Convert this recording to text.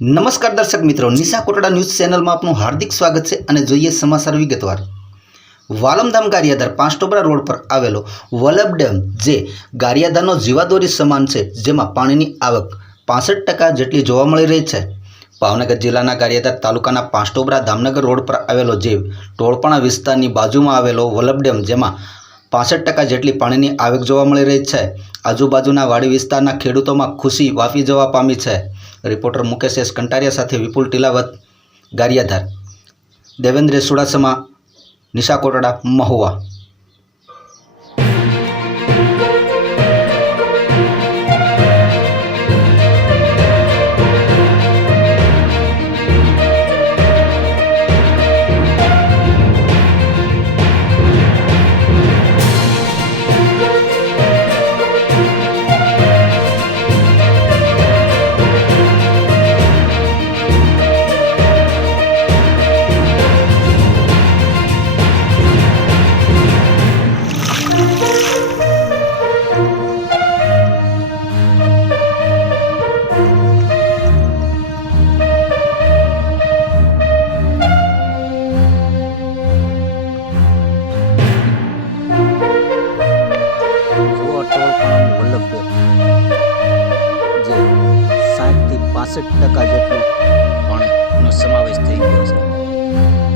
નમસ્કાર દર્શક મિત્રો, નિશા કોટડા ન્યૂઝ ચેનલમાં આપનું હાર્દિક સ્વાગત છે અને જોઈએ સમાચાર વિગતવાર. વાલમધામ ગારિયાધાર પાંચટોબરા રોડ પર આવેલો વલ્લભ ડેમ, જે ગારિયાધારનો જીવાદોરી સમાન છે, જેમાં પાણીની આવક પાસઠ ટકા જેટલી જોવા મળી રહી છે. ભાવનગર જિલ્લાના ગારિયાધાર તાલુકાના પાંચટોબરા ધામનગર રોડ પર આવેલો જે ટોળપાણા વિસ્તારની બાજુમાં આવેલો વલ્લભ ડેમ, જેમાં પાસઠ ટકા જેટલી પાણીની આવક જોવા મળી રહી છે. આજુબાજુના વાડી વિસ્તારના ખેડૂતોમાં ખુશી વાફી જવા પામી છે. રિપોર્ટર મુકેશ એસ કંટારિયા સાથે વિપુલ ટીલાવત ગારિયાધાર. દેવેન્દ્ર સુડાસમા નિશા કોટડા મહુવા. ચોસઠ ટકા જેટલું પણ સમાવેશ થઈ ગયો છે.